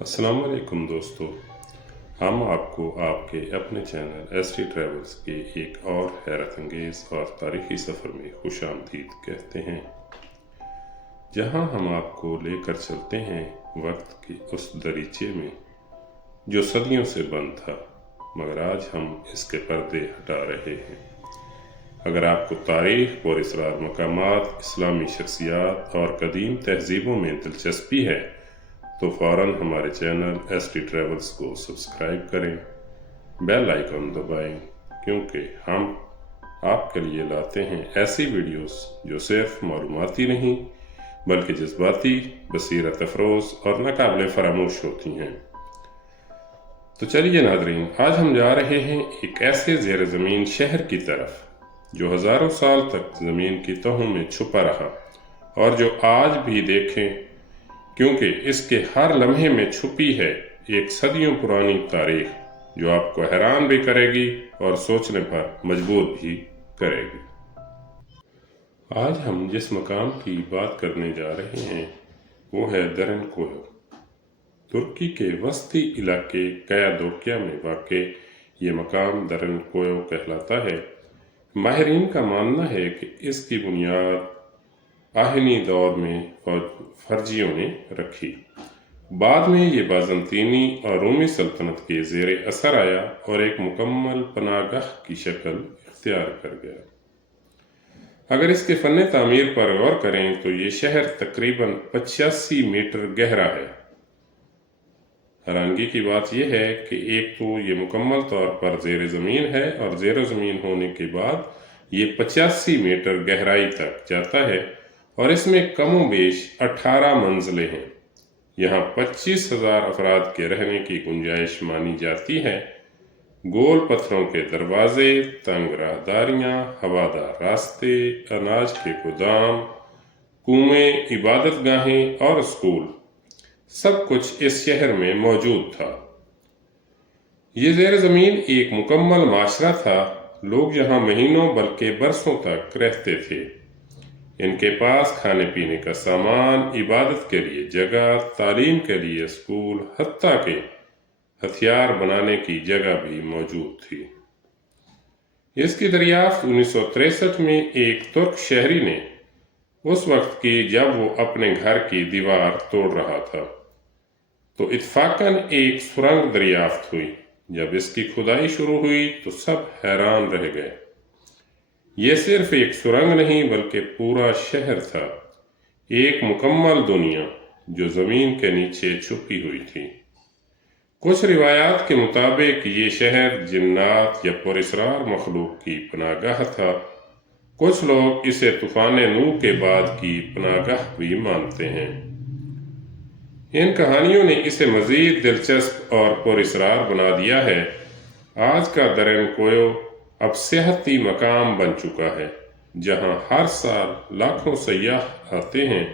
अस्सलाम वालेकुम दोस्तों, हम आपको आपके अपने चैनल एस टी ट्रैवल्स के एक और हैरत अंगेज़ और तारीख़ी सफ़र में खुशामदीद कहते हैं, जहां हम आपको लेकर चलते हैं वक्त के उस दरीचे में जो सदियों से बंद था, मगर आज हम इसके पर्दे हटा रहे हैं। अगर आपको तारीख़ और इसरार मकामात, इस्लामी शख्सियात और कदीम तहज़ीबों में दिलचस्पी है तो फ़ौरन हमारे चैनल एस टी ट्रैवल्स को सब्सक्राइब करें, बेल आइकन दबाएं, क्योंकि हम आपके लिए लाते हैं ऐसी वीडियोस जो सिर्फ मालूमाती नहीं बल्कि जज्बाती, बसीरत अफरोज़ और नाकाबिले फरामोश होती हैं। तो चलिए नाज़रीन, आज हम जा रहे हैं एक ऐसे ज़ेर ज़मीन शहर की तरफ जो हज़ारों साल तक ज़मीन की तहों में छुपा रहा और जो आज भी देखें, क्योंकि इसके हर लम्हे में छुपी है एक सदियों पुरानी तारीख जो आपको हैरान भी करेगी और सोचने पर मजबूर भी करेगी। आज हम जिस मकाम की बात करने जा रहे हैं वो है दरेनकोय। तुर्की के वस्ती इलाके कयादोकिया में वाक़े ये मकाम दरेनकोय कहलाता है। माहिरीन का मानना है कि इसकी बुनियाद आहिनी दौर में फर्जियों ने रखी। बाद में ये बाज़ंतीनी और रोमी सल्तनत के ज़ेर असर आया और एक मुकम्मल पनाहगाह की शक्ल इख्तियार कर गया। अगर इसके फ़न तामीर पर गौर करें तो ये शहर तकरीबन 85 मीटर गहरा है। हैरानगी की बात यह है कि एक तो ये मुकम्मल तौर पर ज़ेर ज़मीन है और ज़ेर ज़मीन होने के बाद ये 85 मीटर गहराई तक जाता है और इसमें कमो बेश 18 मंजिलें हैं। यहाँ 25,000 अफराद के रहने की गुंजाइश मानी जाती है। गोल पत्थरों के दरवाजे, तंग राहदारियाँ, हवादार रास्ते, अनाज के गोदाम, कुएं, इबादत गाहें और स्कूल, सब कुछ इस शहर में मौजूद था। ये ज़ेर ज़मीन एक मुकम्मल माशरा था। लोग यहाँ महीनों बल्कि बरसों तक रहते थे। इनके पास खाने पीने का सामान, इबादत के लिए जगह, तालीम के लिए स्कूल, हत्ता के हथियार बनाने की जगह भी मौजूद थी। इसकी दरियाफ्त 1963 में एक तुर्क शहरी ने उस वक्त की जब वो अपने घर की दीवार तोड़ रहा था, तो इत्फाकन एक सुरंग दरियाफ्त हुई। जब इसकी खुदाई शुरू हुई तो सब हैरान रह गए। ये सिर्फ एक सुरंग नहीं बल्कि पूरा शहर था, एक मुकम्मल दुनिया जो ज़मीन के नीचे छुपी हुई थी। कुछ रिवायात के मुताबिक ये शहर जिन्नात या पुरअसरार मखलूक की पनाहगाह था। कुछ लोग इसे तूफ़ान नूह के बाद की पनाहगाह भी मानते हैं। इन कहानियों ने इसे मज़ीद दिलचस्प और पुरअसरार बना दिया है। आज का दरेनकोय अब सियाहती मकाम बन चुका है, जहां हर साल लाखों सयाह आते हैं।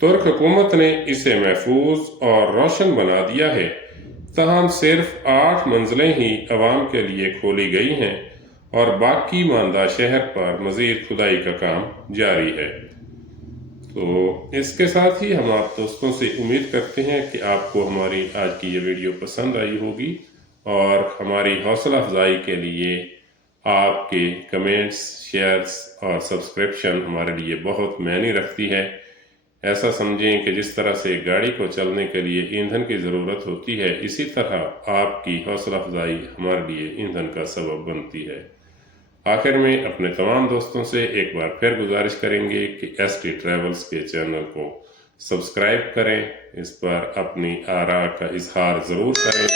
तुर्क हुकूमत ने इसे महफूज और रोशन बना दिया है, तहम सिर्फ 8 मंजिलें ही अवाम के लिए खोली गई हैं और बाकी मानदा शहर पर मज़ीद खुदाई का काम जारी है। तो इसके साथ ही हम आप दोस्तों से उम्मीद करते हैं कि आपको हमारी आज की ये वीडियो पसंद आई होगी और हमारी हौसला अफजाई के लिए आपके कमेंट्स, शेयर्स और सब्सक्रिप्शन हमारे लिए बहुत मायने रखती है। ऐसा समझें कि जिस तरह से गाड़ी को चलने के लिए ईंधन की ज़रूरत होती है, इसी तरह आपकी हौसला अफजाई हमारे लिए ईंधन का सबब बनती है। आखिर में अपने तमाम दोस्तों से एक बार फिर गुजारिश करेंगे कि एस टी ट्रैवल्स के चैनल को सब्सक्राइब करें, इस पर अपनी आरा का इजहार ज़रूर करें।